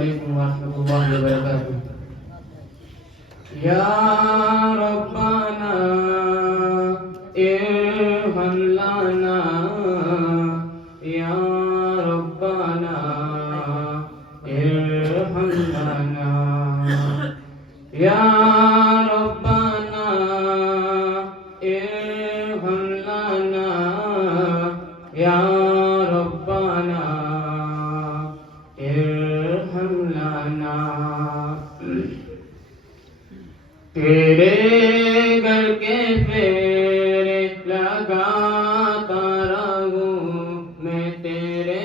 Assalamualaikum warahmatullahi wabarakatuh. Ya Rabbana irham lana, Ya Rabbana irham lana, Ya Rabbana irham lana, Ya Rabbana irham lana. तेरे घर के फेरे लगाता रहूं मैं, तेरे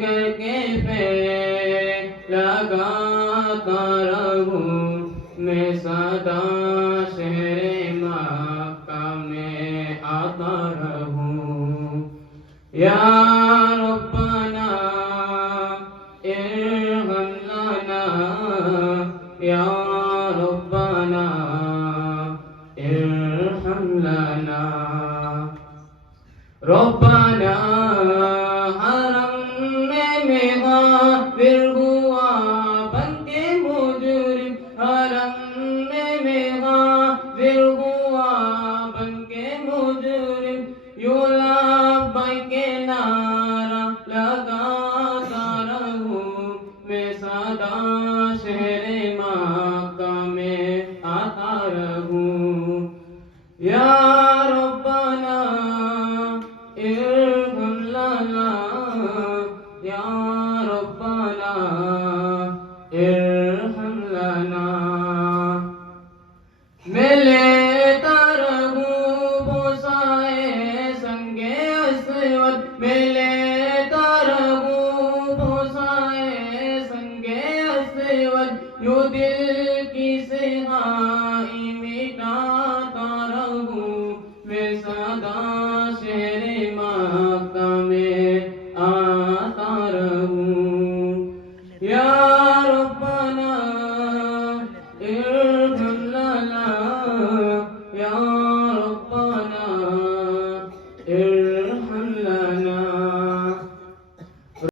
घर के फेरे लगाता रहूं मैं, सदा शहरे मक्का में आता रहूं। या रब्बना इरहम लना, या रब्बना इरहम लना। रब्बना हरम में गाफिर हुआ बनके मुजरिम, हरम में गाफिर हुआ बनके मुजरिम, यूं लब्बैक के नारा लगाता रहूं मैं, सदा शहरे मक्का में आता रहूं। या रब्बना इरहम लना, या रब्बना इरहम लना। मैं लेता रहूं बोसाए संगे अस्वद, मैं लेता रहूं बोसाए संगे अस्वद, यूं दिल की सिहाई मिटाता रहूं मैं, सदा